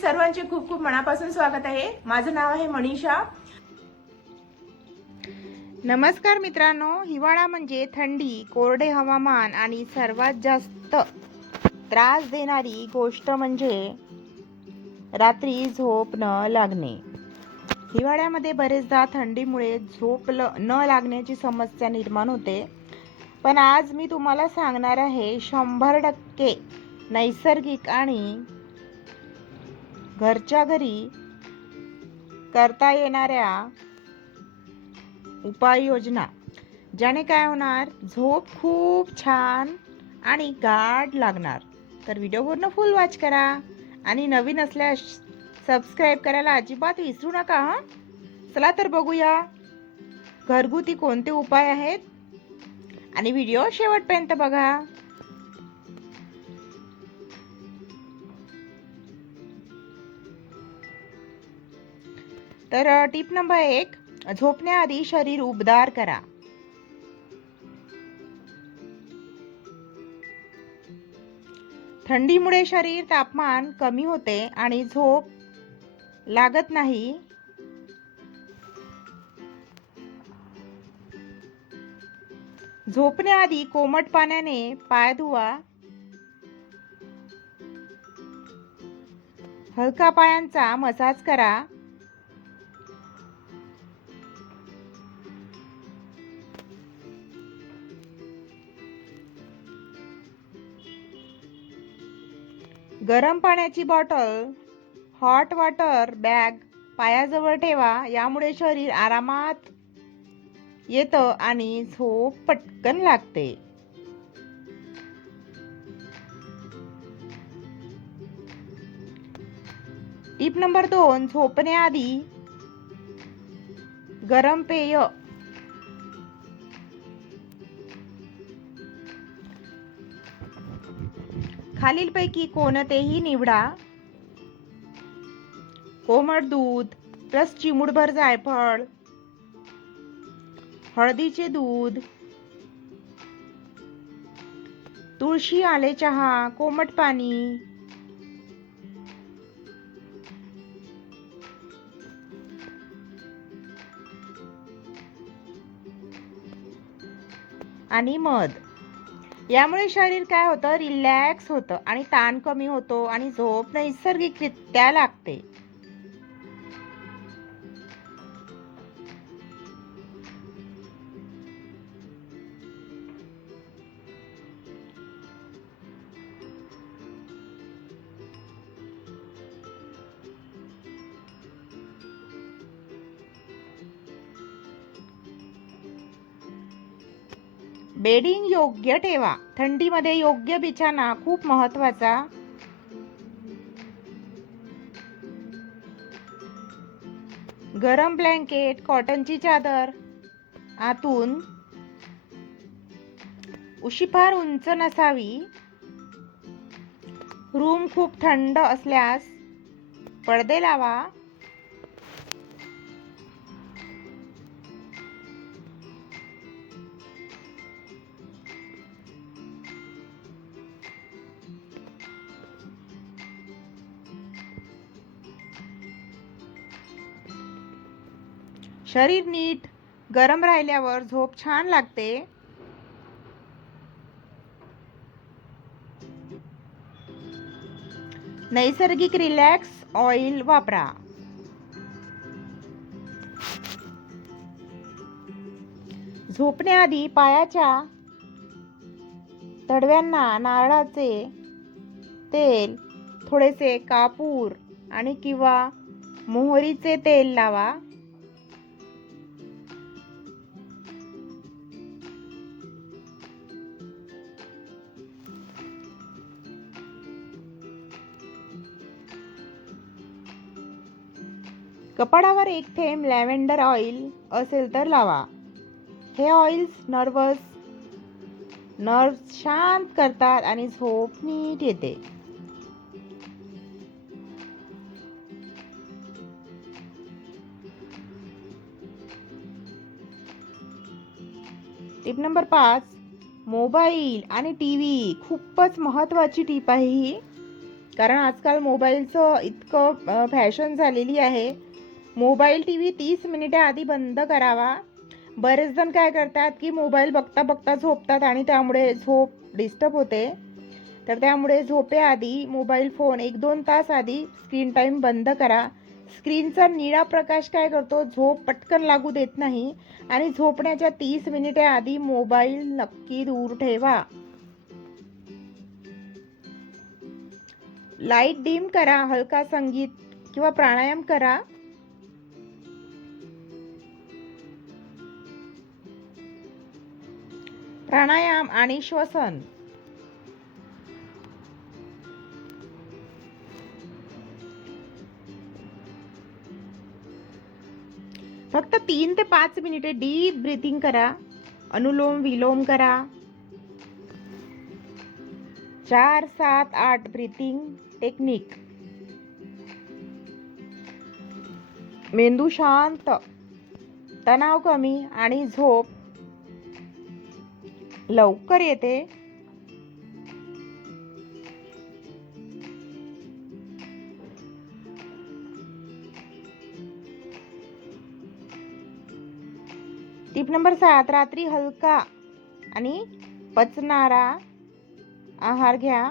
सर्वांचे खूप खूप मनापासून स्वागत आहे। माझं नाव आहे मनीषा। नमस्कार मित्रांनो, हिवाळा म्हणजे थंडी, कोरडे हवामान आणि सर्वात जास्त त्रास देणारी गोष्ट म्हणजे रात्री झोप न लागणे। हिवाळ्यामध्ये बरेचदा थंडीमुळे झोप न लागण्याची समस्या निर्माण होते, पण आज मी तुम्हाला सांगणार आहे 100% नैसर्गिक आणि घरच्या घरी करता येणाऱ्या उपाययोजना, ज्याने काय होणार, झोप खूप छान आणि गाढ लागणार। तर व्हिडिओ पूर्ण फुल वॉच करा आणि नवीन असल्यास सबस्क्राईब करायला अजिबात विसरू नका हा। चला तर बघूया घरगुती कोणते उपाय आहेत आणि व्हिडिओ शेवटपर्यंत बघा। तर टिप नंबर 1, झोपण्याआधी शरीर उबदार करा। थंडीमुळे शरीर तापमान कमी होते आणि झोप लागत नाही। झोपण्याआधी कोमट पाण्याने पाय धुवा। हलका पायांचा मसाज करा। गरम पाण्याची बॉटल, हॉट वॉटर बॅग पायाजवळ ठेवा। यामुळे शरीर आरामात येतं आणि झोप पटकन लागते। टिप नंबर 2, झोपण्याआधी गरम पेय। खालीलपैकी कोणतेही निवडा। कोमट दूध प्लस चिमूटभर जायफळ, हळदीचे दूध, तुळशी आले चहा, कोमट पाणी। आणि मध। यामुळे शरीर काय होतं, रिलॅक्स होतं आणि ताण कमी होतो आणि झोप नैसर्गिकरित्या लागते। बेडिंग योग्य ठेवा। थंडीमध्ये योग्य बिछाना खूप महत्वाचा। गरम ब्लँकेट, कॉटनची चादर आतून, उशी फार उंच नसावी। रूम खूप थंड असल्यास पडदे लावा। शरीर नीट गरम राहिल्यावर झोप छान लागते। नैसर्गिक रिलॅक्स ऑइल वापरा। झोपण्याआधी पायाच्या तळव्यांना नारळाचे तेल, थोडेसे कापूर आणि किंवा मोहरीचे तेल लावा। कपाळावर एक थेंब लॅव्हेंडर ऑइल असेल तर लावा। हे ऑइल्स नर्व्स शांत करतात आणि झोप नीट येते। टिप नंबर 5, मोबाईल आणि टीव्ही खूपच महत्त्वाची टीप आहे ही। कारण आजकाल मोबाईलचं इतकं फॅशन झालेली आहे. मोबाईल TV 30 मिनिटे आधी बंद करावा. बरेच जण काय करतात की मोबाईल बघता बघता झोपतात आणि त्यामुळे झोप डिस्टर्ब होते. तर त्यामुळे झोपेआधी मोबाईल फोन 1-2 तास आधी स्क्रीन टाईम बंद करा. स्क्रीनचा निळा प्रकाश काय करतो, झोप पटकन लागू देत नाही आणि झोपण्याच्या 30 मिनिटे आधी मोबाईल नक्की दूर ठेवा. लाईट डिम करा, हलका संगीत किंवा प्राणायाम करा. प्राणायाम आणि श्वसन. फक्त 3 ते 5 मिनिटे डीप ब्रीथिंग करा. अनुलोम विलोम करा. 4-7-8 ब्रीथिंग टेक्निक. मेंदू शांत, तणाव कमी आणि झोप लवकर येते. टिप नंबर 7, रात्री हलका आणि पचणारा आहार घ्या.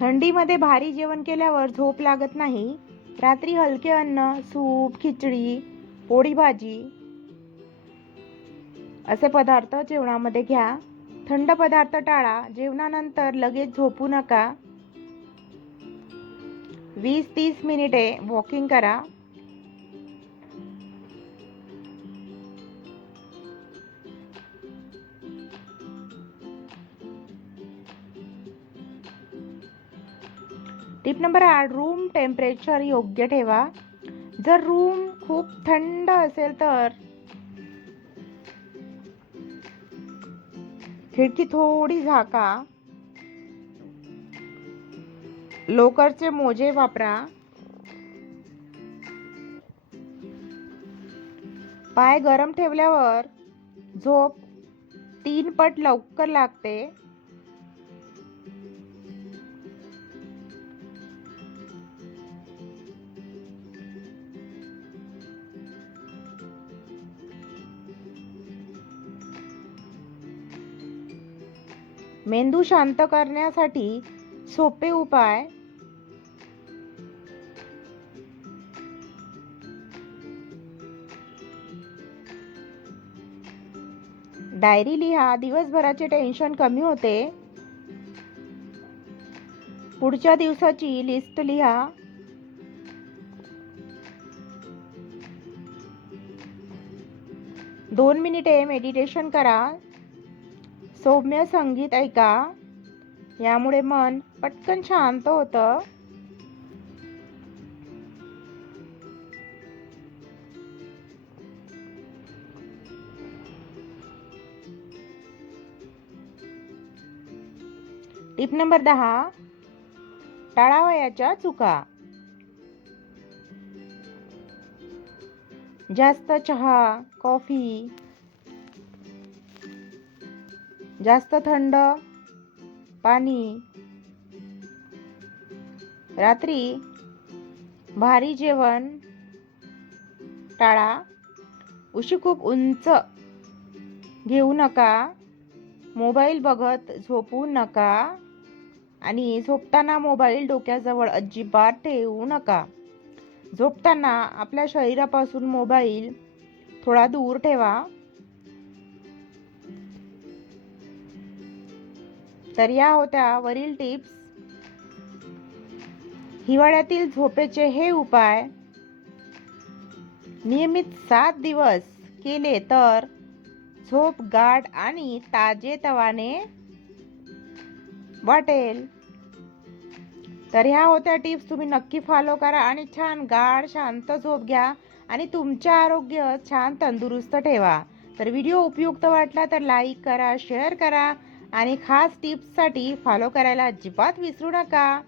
थंडीमध्ये भारी जेवण केल्यावर झोप लागत नाही. रात्री हलके अन्न, सूप, खिचडी, पोळी भाजी असे पदार्थ जेवणामध्ये घ्या. थंड पदार्थ टाळा. जेवणानंतर लगेच झोपू नका. 20-30 मिनिटे वॉकिंग करा. टिप नंबर 8, रूम टेम्परेचर योग्य ठेवा. जर रूम खूप थंड असेल तर खिडकी थोडी झाका. लोकरचे मोजे वापरा. पाय गरम ठेवल्यावर झोप 3 पट लवकर लागते. मेंदू शांत करण्यासाठी सोपे उपाय. डायरी लिहा. दिवसभराचे टेन्शन कमी होते. पुढच्या दिवसाची लिस्ट लिहा. दोन मिनिटे मेडिटेशन करा. सौम्य संगीत ऐका. यामुळे मन पटकन शांत होतं. टिप नंबर 10, टाळावयाच्या चुका. जास्त चहा, कॉफी, जास्त थंड पाणी, रात्री भारी जेवण टाळा. उशी खूप उंच घेऊ नका. मोबाईल बघत झोपू नका आणि झोपताना मोबाईल डोक्याजवळ अजिबात ठेवू नका. झोपताना आपल्या शरीरापासून मोबाईल थोडा दूर ठेवा. तर या होत्या वरील टिप्स. हिवाळ्यातील झोपेचे हे उपाय नियमित 7 दिवस केले तर झोप गाढ आणि ताजेतवाने वाटेल. तर ह्या होत्या टिप्स. तुम्ही नक्की फॉलो करा आणि छान गाढ शांत झोप घ्या आणि तुमचे आरोग्य छान तंदुरुस्त ठेवा. तर व्हिडिओ उपयुक्त वाटला तर लाईक करा, शेअर करा आणि खास टिप्ससाठी फॉलो करायला अजिबात विसरू नका.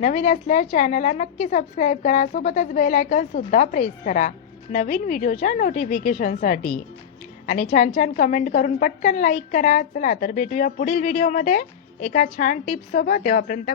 नवीन असल्यास चॅनलला नक्की सबस्क्राईब करा, सोबतच बेल आयकॉन सुद्धा प्रेस करा नवीन व्हिडिओच्या नोटिफिकेशनसाठी. आणि छान छान कमेंट करून पटकन लाईक करा. चला तर भेटूया पुढील व्हिडिओमध्ये एका छान टिप्स सोबत. तेव्हापर्यंत